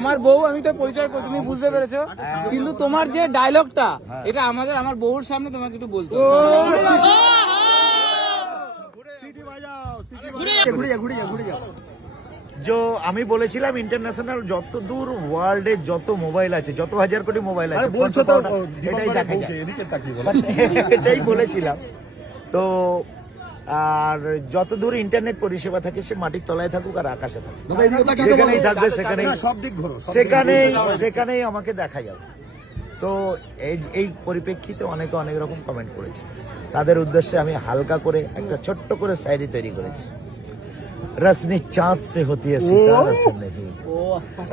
আমার বউ, আমি তো পরিচয় করি, তুমি বুঝতে পেরেছো, কিন্তু তোমার যে ডায়লগটা এটা আমার বউর সামনে তোমাকে একটু বলতে जो আমি বলেছিলাম ইন্টারন্যাশনাল যত দূর ওয়ার্ল্ডে যত মোবাইল আছে, যত হাজার কোটি মোবাইল আছে, বলছো তো এটাই দেখা যায়, এটাই বলেছিলাম। তো আর যত দূর ইন্টারনেট পরিষেবা থাকে, সে মাটির তলায় থাকুক আর আকাশে থাকুক, যেখানেই থাকবে সেখানেই আমাকে দেখা যাবে। তো এই পরিপ্রেক্ষিতে অনেকে অনেক রকম কমেন্ট করেছে, তাদের উদ্দেশ্যে আমি হালকা করে একটা ছোট্ট করে শায়রি তৈরি করেছি। रसनी चाँद से होती है सितारों से नहीं,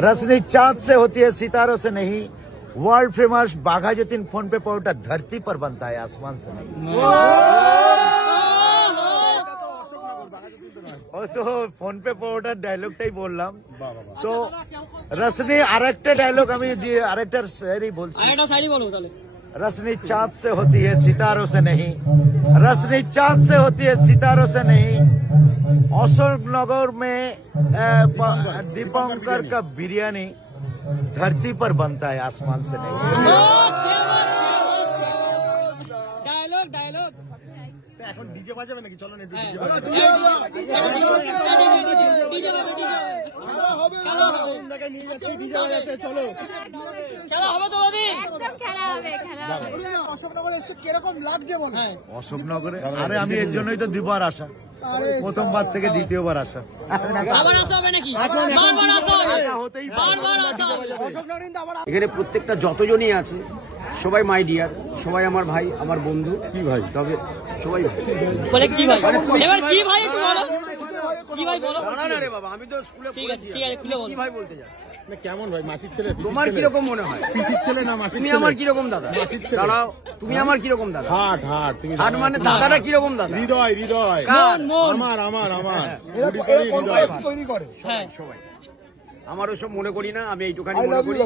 रसनी चाँद से होती है सितारों से नहीं, वर्ल्ड फेमस बाघा जतीन फोन पे पाउडर धरती पर बनता है आसमान से नहीं। तो फोन पे पाउडर डायलॉगटाই বললাম। তো रसनी আরেকটা ডায়লগ আমি দিয়ে আরেকটা শায়রি বলছি। আরেকটা শায়রি বলো তাহলে। रसनी चाँद से होती है सितारों से नहीं, रसनी चाँद से होती है सितारों से नहीं, अशोकनगर में दीपंकर का बिरयानी धरती पर बनता है आसमान से नहीं। डायलॉग डायलॉग এখন ডিজে বাজাবে নাকি? চলো না একটু ডিজে বাজাবে। চলো খেলা হবে তো দিদি, একদম খেলা হবে, খেলা হবে। অশোকনগরে এসে কিরকম লাগছে বল? অশোকনগরে আরে আমি এর জন্যই তো দ্বিতীয়বার আসা, প্রথমবার থেকে দ্বিতীয়বার আসা। এখানে প্রত্যেকটা যতজনই আছে সবাই মাই ডিয়ার, সবাই আমার ভাই, আমার বন্ধু। কি ভাই? তবে সবাই বলে কি ভাই, এবার কি ভাই একটু বলো, কি ভাই বলো। না না রে বাবা, আমি তো স্কুলে ঠিক আছে খুলে বলো, কি ভাই বলতে যাস? কেমন ভাই? মাসির ছেলে? তোমার কিরকম মনে হয়? পিসির ছেলে না মাসির ছেলে? তুমি আমার কিরকম দাদা? দাঁড়াও, তুমি আমার কিরকম দাদা? হাট হাট, তুমি হাট মানে দাদাটা কিরকম দাদা? হৃদয় হৃদয় কার? আমার তৈরি করে সবাই। আমার ওসব মনে করি না, আমি এইটুখানি মনে করি।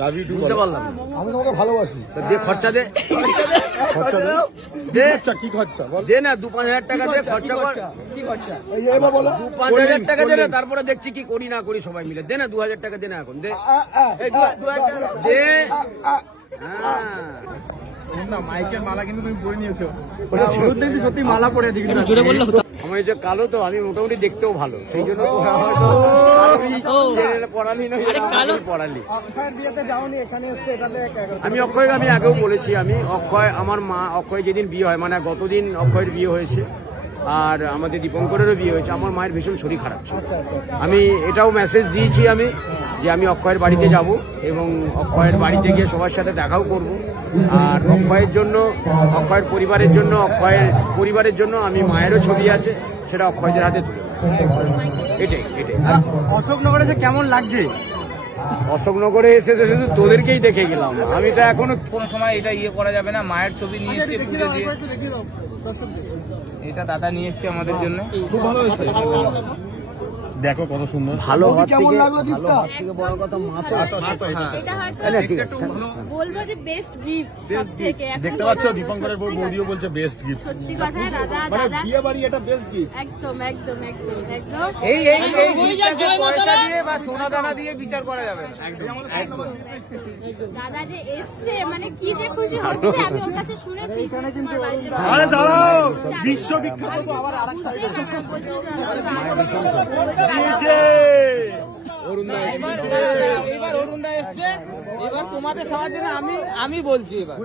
Love you too. বুঝতে পারলাম, আমি তোমাকে ভালোবাসি। দে খরচা দে, দে কি খরচা বল? দে না 2-5 টাকা দে, খরচা কর। কি খরচা? এই এবার বলো। 2-5 টাকা দে না, তারপরে দেখছি কি করি না করি সবাই মিলে। দে না 2000 টাকা দে না এখন, দে এই 2000 টাকা দে। না মাইকের মালা কিন্তু তুমি পরে নিয়েছো, সত্যি মালা পরে আছে কিন্তু জোরে বললো। আমার এই যে কালো, তো আমি মোটামুটি দেখতেও ভালো, সেই জন্য পড়ালি না পড়ালি। আমি অক্ষয়কে আমি আগেও বলেছি, আমি অক্ষয় আমার মা, অক্ষয় যেদিন বিয়ে হয়, মানে গতদিন অক্ষয়ের বিয়ে হয়েছে, আর আমাদের দীপঙ্করেরও বিয়ে হয়েছে, আমার মায়ের ভীষণ শরীর খারাপ ছিল। আমি এটাও মেসেজ দিয়েছি আমি, যে আমি অক্ষয়ের বাড়িতে যাব এবং অক্ষয়ের বাড়িতে গিয়ে সবার সাথে দেখাও করব। আর অক্ষয়ের জন্য, অক্ষয়ের পরিবারের জন্য, অক্ষয়ের পরিবারের জন্য আমি মায়েরও ছবি আছে, সেটা অক্ষয়দের হাতে তুলে এটাই। অশোকনগরে যে কেমন লাগছে? অশোকনগরে এসে শুধু তোদেরকেই দেখে গেলাম, আমি তো এখনো কোনো সময় এটা করা যাবে না। মায়ের ছবি নিয়ে এসে পুজো দিয়ে, এটা দাদা নিয়ে এসছে আমাদের জন্য, খুব ভালো হয়েছে। দেখো কত সুন্দর। ভালো কেমন লাগলো গিফটটা? বড় কথা মা তো এটা হয়তো বলবো যে বেস্ট গিফট সবথেকে। দেখতে পাচ্ছ দীপঙ্করের বৌদিও বলছে বেস্ট গিফট। সত্যি কথা দাদা, মানে দাদা বিয়ে বাড়ি এটা বেস্ট গিফট। একদম একদম একদম একদম। এই পয়সা দিয়ে বা সোনা দানা দিয়ে বিচার করা যাবে না। দাদা যে এসছে, মানে কি যে খুশি হচ্ছে, আমি ওর কাছে শুনেছি। আরে দাঁড়াও, বিশ্ববিখ্যাত তো আবার আরেক সাইডে এবার অরুণ দা এসছে, এবার তোমাদের সবার জন্য আমি বলছি এবার